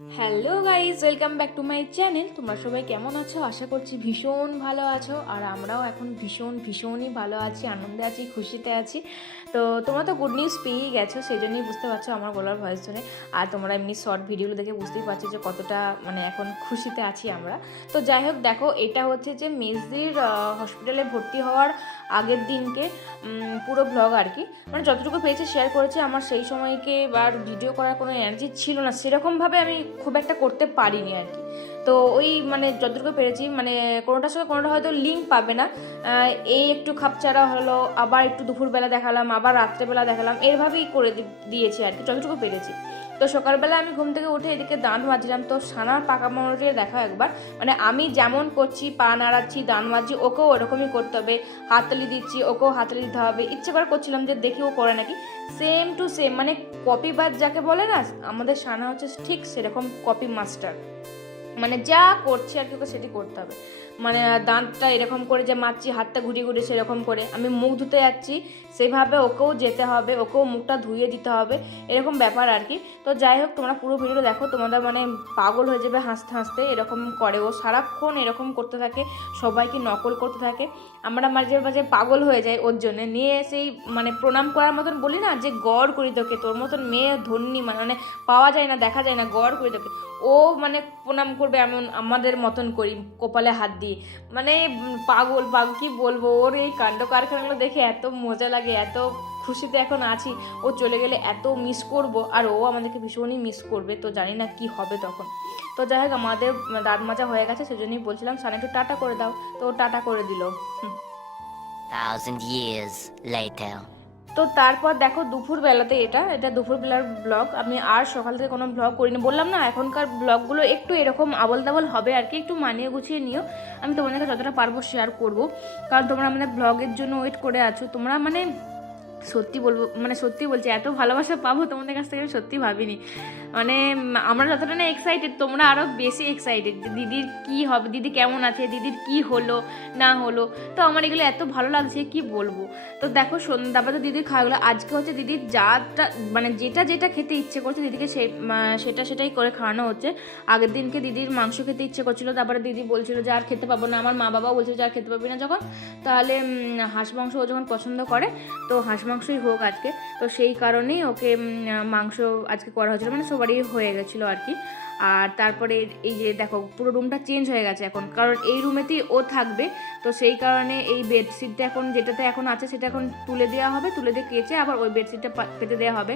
Hello guys welcome back to my channel তোমরা সবাই কেমন আছো? আশা করছি ভীষণ ভালো আছো। আর আমরাও এখন ভীষণ, ভীষণই ভালো আছি, আনন্দে আছি, খুশিতে আছি। তো তোমরা তো গুড নিউজ পেয়েই গেছো সেই জন্যই বুঝতে পারছ আমার গলার ভয়েস শুনে আর তোমরা এমনি শর্ট ভিডিওগুলো দেখে বুঝতেই পারছ যে কতটা মানে এখন খুশিতে আছি আমরা। তো যাই হোক, দেখো, এটা হচ্ছে যে মেজদির হসপিটালে ভর্তি হওয়ার আগের দিনকে পুরো ব্লগ আর কি। মানে যতটুকু পেয়েছি শেয়ার করেছি, আমার সেই সময়কে আর ভিডিও করার কোনো এনার্জি ছিল না। সেরকমভাবে আমি খুব একটা করতে পারিনি আর কি। তো ওই মানে যতটুকু পেরেছি মানে কোনোটার সঙ্গে কোনোটা হয়তো লিঙ্ক পাবে না। এই একটু খাপচারা হলো, আবার একটু দুপুরবেলা দেখালাম, আবার রাত্রেবেলা দেখালাম এইভাবেই করে দিয়েছি আর কি, যতটুকু পেরেছি। তো সকালবেলা আমি ঘুম থেকে উঠে এদিকে দাঁত মাজলাম। তো সানার পাকা মনোটিয়ে দেখা একবার মানে আমি যেমন করছি, পা নাড়াচ্ছি দাঁত মাজছি, ওকেও ওরকমই করতে হবে। হাততালি দিচ্ছি, ওকেও হাততালি দিতে হবে। ইচ্ছে করে করছিলাম যে দেখি ও করে নাকি। সেম টু সেম মানে কপি বাদ যাকে বলে না, আমাদের সানা হচ্ছে ঠিক সেরকম কপি মাস্টার মানে যা করছি আর কি ওকে সেটি করতে হবে। মানে দাঁতটা এরকম করে যে মারছি, হাতটা ঘুরিয়ে ঘুরিয়ে সেরকম করে। আমি মুখ ধুতে যাচ্ছি, সেভাবে ওকেও যেতে হবে, ওকেও মুখটা ধুয়ে দিতে হবে, এরকম ব্যাপার আর কি। তো যাই হোক, তোমরা পুরো ভিডিওটা দেখো, তোমাদের মানে পাগল হয়ে যাবে হাসতে হাসতে, এরকম করে। ও সারাক্ষণ এরকম করতে থাকে, সবাইকে নকল করতে থাকে। আমরা মাঝে মাঝে পাগল হয়ে যাই ওর জন্য। নিয়ে সেই মানে প্রণাম করার মতন বলি না, যে গড় করি তোকে, তোর মতন মেয়ে ধন্যী মানে মানে পাওয়া যায় না, দেখা যায় না, গড় করি তোকে। ও মানে প্রণাম করবে এমন আমাদের মতন করি, কপালে হাত দিয়ে। মানে পাগল পাগল কি বলব? ওর এই কাণ্ড কারখানাগুলো দেখে এত মজা লাগে, এত খুশিতে এখন আছি। ও চলে গেলে এত মিস করব, আর ও আমাদেরকে ভীষণই মিস করবে, তো জানি না কি হবে তখন। তো যাই হোক, আমাদের দাঁত মাজা হয়ে গেছে, সেজন্যই বলছিলাম, সানা একটু টাটা করে দাও। তো ও টাটা করে দিল। Thousand years later. তো তারপর দেখো দুপুরবেলাতে এটা এটা দুপুরবেলার ব্লগ আমি আর সকাল থেকে কোনো ব্লগ করিনি। বললাম না, এখনকার ব্লগগুলো একটু এরকম আবল তাবল হবে আর কি, একটু মানিয়ে গুছিয়ে নিও। আমি তোমাদেরকে যতটা পারব শেয়ার করব। কারণ তোমরা আমাদের ব্লগের জন্য ওয়েট করে আছো। তোমরা মানে সত্যি বলব মানে সত্যি বলছি, এত ভালোবাসা পাবো তোমাদের কাছ থেকে আমি সত্যি ভাবিনি। মানে আমরা যতটা না এক্সাইটেড তোমরা আরও বেশি এক্সাইটেড দিদির কি হবে, দিদি কেমন আছে, দিদির কি হলো, না হলো। তো আমার এগুলো এত ভালো লাগছে, কি বলব? তো দেখো সন্ধ্যাবেলা তো দিদির খাওয়াগুলো, আজকে হচ্ছে দিদির যাটা মানে যেটা যেটা খেতে ইচ্ছে করছে, দিদিকে মা- সেটা সেটাই করে খাওয়ানো হচ্ছে। আগের দিনকে দিদির মাংস খেতে ইচ্ছে করছিল, তারপরে দিদি বলছিল যে আর খেতে পাবো না, আমার মা বাবাও বলছিল যে আর খেতে পাবি না যখন। তাহলে হাঁস মাংস ও যখন পছন্দ করে, তো হাঁস মাংসই হোক আজকে। তো সেই কারণেই ওকে মাংস আজকে করা হয়েছিল মানে সবারই হয়ে গেছিল আর কি। আর তারপরে এই যে দেখো, পুরো রুমটা চেঞ্জ হয়ে গেছে এখন। কারণ এই রুমেতেই ও থাকবে। তো সেই কারণে এই বেডশিটটা এখন যেটাতে এখন আছে, সেটা এখন তুলে দেওয়া হবে। তুলে দিয়ে কেচে আবার ওই বেডশিটটা পেতে দেওয়া হবে।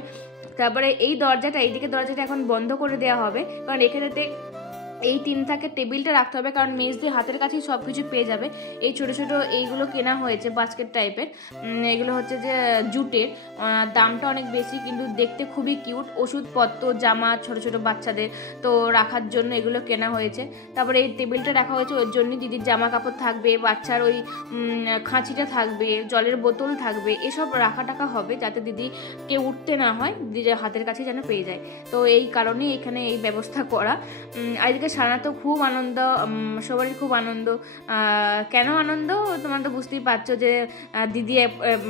তারপরে এই দরজাটা, এইদিকে দরজাটা এখন বন্ধ করে দেওয়া হবে। কারণ এখানেতে এই তিন থাকে টেবিলটা রাখতে হবে, কারণ মেজ দিয়ে হাতের কাছেই সব কিছু পেয়ে যাবে। এই ছোটো ছোটো এইগুলো কেনা হয়েছে বাস্কেট টাইপের এগুলো হচ্ছে যে, জুটের। দামটা অনেক বেশি, কিন্তু দেখতে খুবই কিউট ওষুধপত্র, জামা, ছোট ছোট বাচ্চাদের তো রাখার জন্য এগুলো কেনা হয়েছে। তারপরে এই টেবিলটা রাখা হয়েছে, ওর জন্য দিদির জামা কাপড় থাকবে, বাচ্চার ওই খাঁচিটা থাকবে, জলের বোতল থাকবে, এসব রাখা টাকা হবে, যাতে দিদি কেউ উঠতে না হয়, দিদির হাতের কাছে যেন পেয়ে যায়। তো এই কারণেই এখানে এই ব্যবস্থা করা। এদিকে সানা তো খুব আনন্দ সবারই খুব আনন্দ। কেন আনন্দ? তোমরা তো বুঝতেই পারছ যে দিদি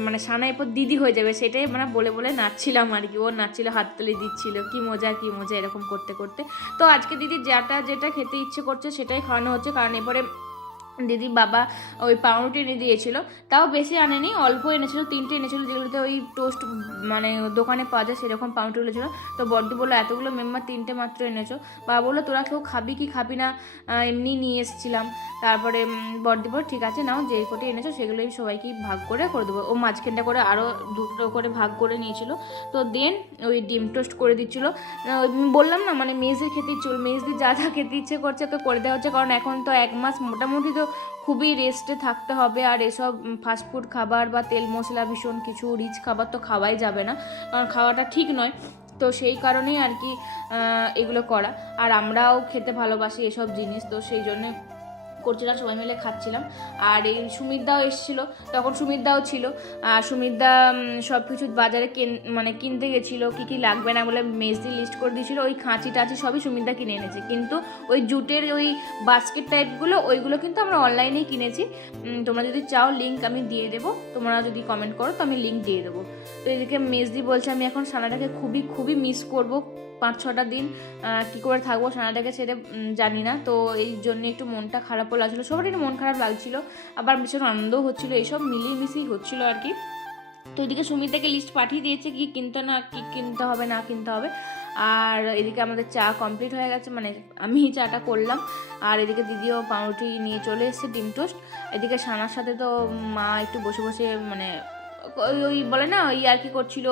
মানে সানা এরপর দিদি হয়ে যাবে, সেটাই মানে বলে বলে নাচছিলাম আর কি। ও নাচছিল তুলে দিচ্ছিল, কি মজা কি মজা, এরকম করতে করতে। তো আজকে দিদি যাটা, যেটা খেতে ইচ্ছে করছে সেটাই খাওয়ানো হচ্ছে, কারণ এরপরে দিদি বাবা ওই পাউরুটি এনে দিয়েছিল। তাও বেশি আনেনি অল্প এনেছিল তিনটে এনেছিল যেগুলোতে ওই টোস্ট মানে দোকানে পাওয়া যায় সেরকম পাউরুটিগুলো ছিল। তো বড়দি বলল এতগুলো মেম্বার তিনটে মাত্র এনেছো। বাবা বলল তোরা কেউ খাবি কি খাবি না? এমনি নিয়ে এসেছিলাম। তারপরে উম, বড়দি বলল ঠিক আছে নাও যে কটি এনেছো সেগুলোই সবাইকে ভাগ করে করে দেবো। ও মাঝখানটা করে আরও দুটো করে ভাগ করে নিয়েছিল। তো দেন ওই ডিম টোস্ট করে দিচ্ছিল। বললাম না মানে মেজদের খেতে ইচ্ছে মেজদের যা যা খেতে ইচ্ছে করছে ওকে করে দেওয়া হচ্ছে। কারণ এখন তো এক মাস মোটামুটি তো খুবই রেস্টে থাকতে হবে। আর এসব ফাস্টফুড খাবার বা তেল মশলা ভীষণ কিছু রিচ খাবার তো খাওয়াই যাবে না। কারণ খাওয়াটা ঠিক নয়। তো সেই কারণেই আর কি এগুলো করা। আর আমরাও খেতে ভালোবাসি এসব জিনিস। তো সেই জন্যে করছিলাম, সবাই মিলে খাচ্ছিলাম। আর এই সুমিতদাও এসেছিল, তখন সুমিতদাও ছিল। আর সুমিতদা সব কিছু বাজারে কেন- মানে কিনতে গেছিল, কী কী লাগবে না বলে মেজদি লিস্ট করে দিয়েছিল, ওই খাঁচি টাঁচি সবই সুমিতদা কিনে এনেছে। কিন্তু ওই জুটের ওই বাস্কেট টাইপগুলো ওইগুলো কিন্তু আমরা অনলাইনেই কিনেছি। তোমরা যদি চাও লিঙ্ক আমি দিয়ে দেবো। তোমরা যদি কমেন্ট করো, তো আমি লিঙ্ক দিয়ে দেবো। তো এদিকে মেজদি বলছে, আমি এখন সানাটাকে খুবই খুবই মিস করব। পাঁচ ছটা দিন কী করে থাকব সানাটাকে ছেড়ে জানি না। তো এই জন্য একটু মনটা খারাপও লাগছিল। সবারই মন খারাপ লাগছিল, আবার ভীষণ আনন্দও হচ্ছিল, এইসব মিলিয়ে হচ্ছিল আর কি। তো এদিকে সুমিতাকে লিস্ট পাঠিয়ে দিয়েছে কি কিনতে না, কি কিনতে হবে, না কিনতে হবে। আর এদিকে আমাদের চা কমপ্লিট হয়ে গেছে মানে আমি চাটা করলাম। আর এদিকে দিদিও পাউরুটি নিয়ে চলে এসেছে, ডিম টোস্ট এদিকে সানার সাথে তো মা একটু বসে বসে মানে ওই বলে না, ওই আর কি করছিল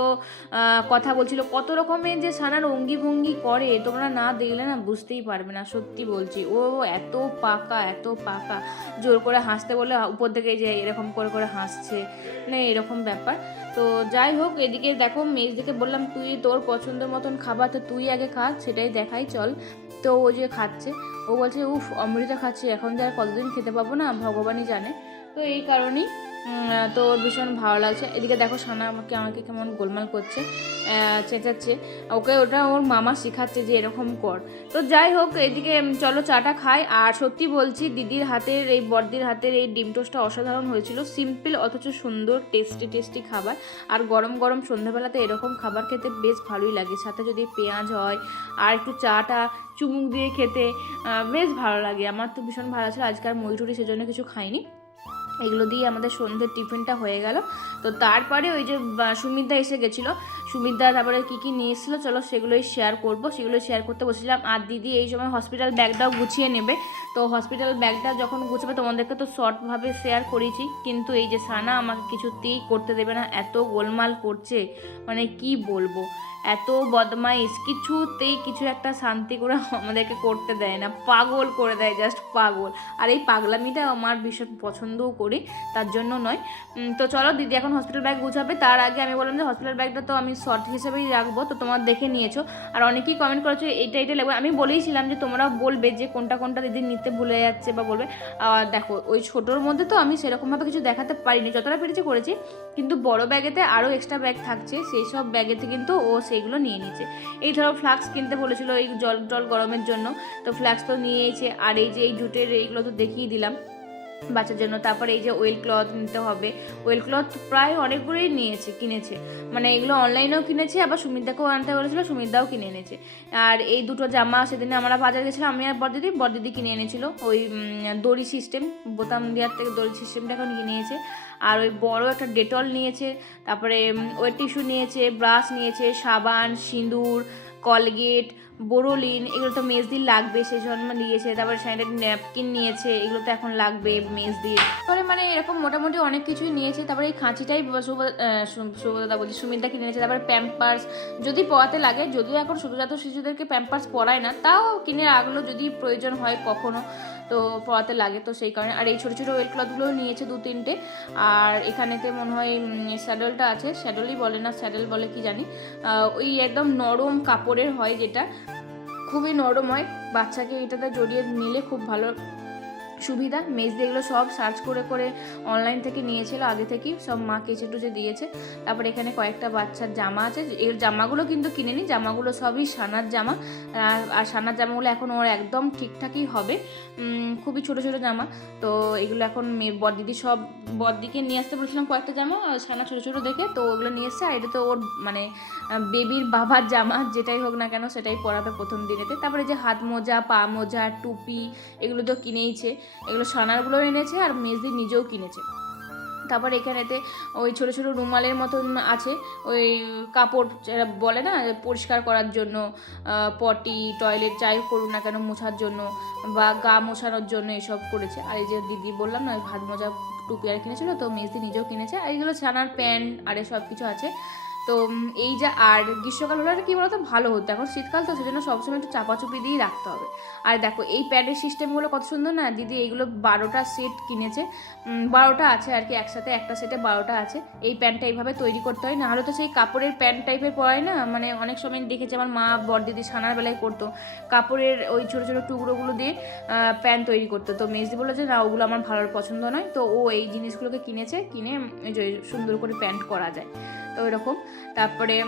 কথা বলছিল, কত রকমের যে সানার অঙ্গি ভঙ্গি করে, তোমরা না দেখলে না বুঝতেই পারবে না, সত্যি বলছি। ও এত পাকা এত পাকা, জোর করে হাসতে বলে উপর থেকে যে এরকম করে করে হাসছে মানে এরকম ব্যাপার। তো যাই হোক, এদিকে দেখো, মেজদিকে বললাম, তুই তোর পছন্দের মতন খাবার তো তুই আগে খা, সেটাই দেখাই, চল। তো ও যে খাচ্ছে, ও বলছে, উফ, অমৃত খাচ্ছি, এখন যা কতদিন খেতে পাবো না, ভগবানই জানে। তো এই কারণেই তো ওর ভীষণ ভালো লাগছে। এদিকে দেখো সানা আমাকে আমাকে কেমন গোলমাল করছে চেঁচাচ্ছে। ওকে ওটা ওর মামা শেখাচ্ছে যে এরকম কর। তো যাই হোক, এদিকে চলো চাটা খাই। আর সত্যি বলছি, দিদির হাতের এই বর্দির হাতের এই ডিম টোস্টটা অসাধারণ হয়েছিল। সিম্পল অথচ সুন্দর, টেস্টি টেস্টি খাবার। আর গরম গরম সন্ধ্যাবেলাতে এরকম খাবার খেতে বেশ ভালোই লাগে। সাথে যদি পেঁয়াজ হয়, আর একটু চাটা, চুমুক দিয়ে খেতে বেশ ভালো লাগে। আমার তো ভীষণ ভালো ছিল আজকাল ময়ূরুরি সেজন্য কিছু খাইনি। এগুলো দিয়ে আমাদের সন্ধ্যের টিফিনটা হয়ে গেল। তো তারপরে ওই যে সুমিতা এসে গেছিল। সুমিতদা তারপরে কী কী নিয়ে এসেছিল, চলো সেগুলোই শেয়ার করব। সেগুলো শেয়ার করতে বসেছিলাম। আর দিদি এই সময় হসপিটাল ব্যাগটাও গুছিয়ে নেবে। তো হসপিটাল ব্যাগটা যখন গুছাবে, তোমাদেরকে তো শর্টভাবে শেয়ার করেছি। কিন্তু এই যে সানা আমাকে কিছুতেই করতে দেবে না, এত গোলমাল করছে। মানে কি বলব? এত বদমাইশ। কিছুতেই কিছু একটা শান্তি করে আমাদেরকে করতে দেয় না। পাগল করে দেয় জাস্ট পাগল। আর এই পাগলামিটা আমার ভীষণ পছন্দও করি, তার জন্য নয়। তো চলো দিদি এখন হসপিটাল ব্যাগ গুছাবে। তার আগে আমি বললাম যে হসপিটাল ব্যাগটা তো আমি শর্ট হিসেবেই রাখব, তো তোমার দেখে নিয়েছো। আর অনেকেই কমেন্ট করেছ এইটা এটা লাগবে। আমি বলেইছিলাম যে তোমরা বলবে যে কোনটা কোনটা দিদি নিতে ভুলে যাচ্ছে বা বলবে। দেখো, ওই ছোটোর মধ্যে তো আমি সেরকমভাবে কিছু দেখাতে পারিনি, যতটা পেরেছি করেছি। কিন্তু বড় ব্যাগেতে আরও এক্সট্রা ব্যাগ থাকছে, সেই সব ব্যাগেতে কিন্তু ও সেইগুলো নিয়ে নিচ্ছে এই ধরো ফ্লাক্স কিনতে বলেছিল এই জল টল গরমের জন্য। তো ফ্লাক্স তো নিয়েছে আর এই যে এই জুটের এইগুলো তো দেখিয়ে দিলাম। বাচ্চার জন্য। তারপরে এই যে ওয়েল ক্লথ নিতে হবে। ওয়েল ক্লথ প্রায় অনেকগুলোই নিয়েছে, কিনেছে। মানে এগুলো অনলাইনেও কিনেছে, আবার সুমিতাকেও আনতে বলেছিল সুমিতাও কিনে এনেছে। আর এই দুটো জামা সেদিনে আমরা বাজার গেছিলাম, আমি আর বরদিদি বরদিদি কিনে এনেছিল। ওই দড়ি সিস্টেম বোতাম দেওয়ার থেকে দড়ি সিস্টেমটা এখন কিনে কিনেছে। আর ওই বড় একটা ডেটল নিয়েছে, তারপরে ওয়েট টিস্যু নিয়েছে ব্রাশ নিয়েছে, সাবান, সিঁদুর কলগেট বোরোলিন, এগুলো তো মেজদির লাগবে সেই জন্য নিয়েছে তারপরে স্যানিটারি ন্যাপকিন নিয়েছে, এগুলো তো এখন লাগবে মেজদির। তারপরে মানে এরকম মোটামুটি অনেক কিছুই নিয়েছে। তারপরে এই খাঁচিটাই সুব্রতা বলছি সুমিতা কিনে নিয়েছে। তারপরে প্যাম্পার্স, যদি পড়াতে লাগে, যদিও এখন শুধুজাত শিশুদেরকে প্যাম্পার্স পড়ায় না, তাও কিনে রাখল যদি প্রয়োজন হয় কখনো। তো পড়াতে লাগে তো সেই কারণে। আর এই ছোটো ছোটো ওয়েল ক্লথগুলো নিয়েছে দু তিনটে। আর এখানেতে মনে হয় স্যাডেলটা আছে। স্যাডেলই বলে না, স্যাডেল বলে কি জানি। ওই একদম নরম কাপড়ের হয় যেটা। খুবই নরম হয়। বাচ্চাকে এটাতে জড়িয়ে নিলে খুব ভালো সুবিধা। মেজ দিয়ে এগুলো সব সার্চ করে করে অনলাইন থেকে নিয়েছিল, আগে থেকেই সব মা কেচে টুচে দিয়েছে। তারপরে এখানে কয়েকটা বাচ্চার জামা আছে। এর জামাগুলো কিন্তু কিনে নি জামাগুলো সবই সানার জামা। আর সানার জামাগুলো এখন ওর একদম ঠিকঠাকই হবে। খুবই ছোট ছোট জামা। তো এগুলো এখন মেয়ে বড়দিদি সব বড়দিকে নিয়ে আসতে বলেছিলাম কয়েকটা জামা সানা ছোট ছোট দেখে তো ওগুলো নিয়ে এসছে। আর এটা তো ওর মানে বেবির বাবার জামা, যেটাই হোক না কেন সেটাই পরাবে প্রথম দিনেতে। তারপরে যে হাত মোজা, পা মোজা, টুপি, এগুলো তো কিনেইছে। এগুলো সানারগুলো এনেছে আর মেজদি নিজেও কিনেছে। তারপর এখানেতে ওই ছোট ছোট রুমালের মতন আছে, ওই কাপড় যারা বলে না, পরিষ্কার করার জন্য পটি, টয়লেট যাই করুন না কেন মোছার জন্য বা গা মোছানোর জন্য এসব করেছে। আর এই যে দিদি বললাম না, ওই ভাত মোজা টুপি আর কিনেছিল, তো মেজদি নিজেও কিনেছে। আর এইগুলো ছানার প্যান্ট, আর সব কিছু আছে। তো এই যে, আর গ্রীষ্মকাল হলে কী বলতো? ভালো হতো। এখন শীতকাল তো, সেজন্য সবসময় একটু চাপাচুপি দিয়েই রাখতে হবে। আর দেখো, এই প্যাডের সিস্টেমগুলো কত সুন্দর না? দিদি এইগুলো বারোটা সেট কিনেছে। বারোটা আছে আর কি একসাথে, একটা সেটে বারোটা আছে। এই প্যান্টটা এইভাবে তৈরি করতে হয়। নাহলে তো সেই কাপড়ের প্যান্ট টাইপের পরায় না? মানে অনেক সময় দেখেছি আমার মা বড়দিদি সানার বেলায় করতো। কাপড়ের ওই ছোটো ছোটো টুকরোগুলো দিয়ে প্যান্ট তৈরি করতো। তো মেজদি বলল যে, না, ওগুলো আমার ভালো পছন্দ নয়। তো ও এই জিনিসগুলোকে কিনেছে, কিনে সুন্দর করে প্যান্ট করা যায়। তো এরকম তারপরে,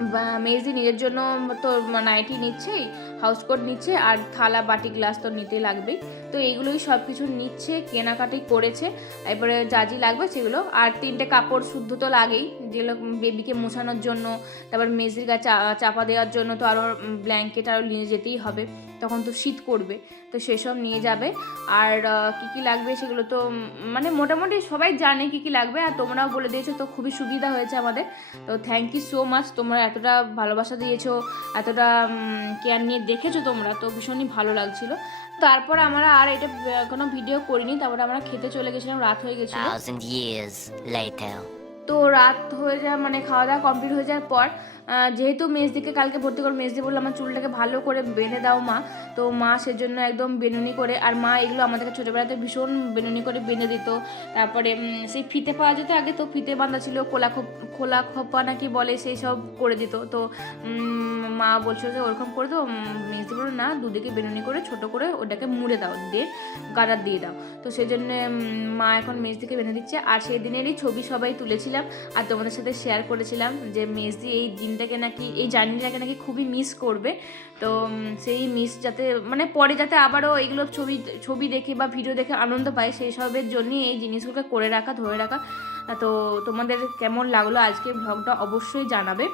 বা মেজদি নিজের জন্য তো নাইটি নিচ্ছেই, হাউস কোট নিচ্ছে, আর থালা, বাটি, গ্লাস তো নিতেই লাগবেই তো এইগুলোই সব কিছু নিচ্ছে, কেনাকাটি করেছে, এরপরে যা যা লাগবে সেগুলো। আর তিনটে কাপড় শুদ্ধ তো লাগেই, যেগুলো বেবিকে মোছানোর জন্য, তারপর মেজির গা চা- চাপা দেওয়ার জন্য তো আরও ব্ল্যাঙ্কেট আরও নিয়ে যেতেই হবে। তখন তো শীত করবে তো সেসব নিয়ে যাবে। আর কি কি লাগবে সেগুলো তো মানে মোটামুটি সবাই জানে কি কি লাগবে আর তোমরাও বলে দিয়েছ তো খুবই সুবিধা হয়েছে আমাদের। তো থ্যাংক ইউ সো মাচ তোমরা এতটা ভালোবাসা দিয়েছ এতটা কেয়ার নিয়ে দেখেছ তোমরা তো ভীষণই ভালো লাগছিল। তারপর আমরা আর এটা কোনো ভিডিও করিনি তারপরে আমরা খেতে চলে গেছিলাম রাত হয়ে গেছিল. তো রাত হয়ে যায় মানে খাওয়া দাওয়া কমপ্লিট হয়ে যাওয়ার পর যেহেতু মেজদিকে কালকে ভর্তি করে, মেজদি বলল, আমার চুলটাকে ভালো করে বেঁধে দাও মা। তো মা সেজন্য একদম বেনুনি করে, আর মা এগুলো আমাদেরকে ছোটোবেলাতে ভীষণ বেনুনি করে বেঁধে দিত। তারপরে সেই ফিতে পাওয়া যেত আগে, তো ফিতে বাঁধা ছিল খোপ, খোলা খোপা নাকি বলে সেই সব করে দিত। তো মা বলছিল যে ওরকম করে তো মেজদি বলল, না, দুদিকে বেনুনি করে, ছোট করে ওটাকে মুড়ে দাও, দিয়ে গাডার দিয়ে দাও। তো সেই জন্য মা এখন মেজদিকে বেঁধে দিচ্ছে। আর সেই দিনেরই ছবি সবাই তুলেছিলাম, আর তোমাদের সাথে শেয়ার করেছিলাম যে মেজদি এই দিনটাকে নাকি, এই জার্নিটাকে নাকি খুবই মিস করবে। তো সেই মিস যাতে মানে পরে যাতে আবারও এইগুলো ছবি ছবি দেখে বা ভিডিও দেখে আনন্দ পায়, সেই সবের জন্যই এই জিনিসগুলোকে করে রাখা, ধরে রাখা। তো, তোমাদের কেমন লাগল আজকে ভ্লগটা অবশ্যই জানাবে।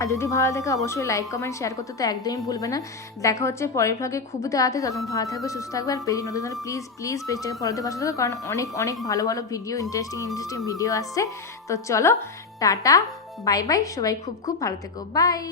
আর যদি ভালো থাকে অবশ্যই লাইক কমেন্ট শেয়ার করতে তো একদমই ভুলবে না। দেখা হচ্ছে পরের ভ্লগে খুব তাড়াতাড়ি। তখন ভালো থাকবে, সুস্থ থাকবে, আর পেজ নতুন প্লিজ প্লিজ পেজটাকে ফলোতে পাশে থাকবে কারণ অনেক অনেক ভালো ভালো ভিডিও ইন্টারেস্টিং ইন্টারেস্টিং ভিডিও আসছে। তো চলো, টাটা। বাই বাই সবাই খুব খুব ভালো থেকো বাই।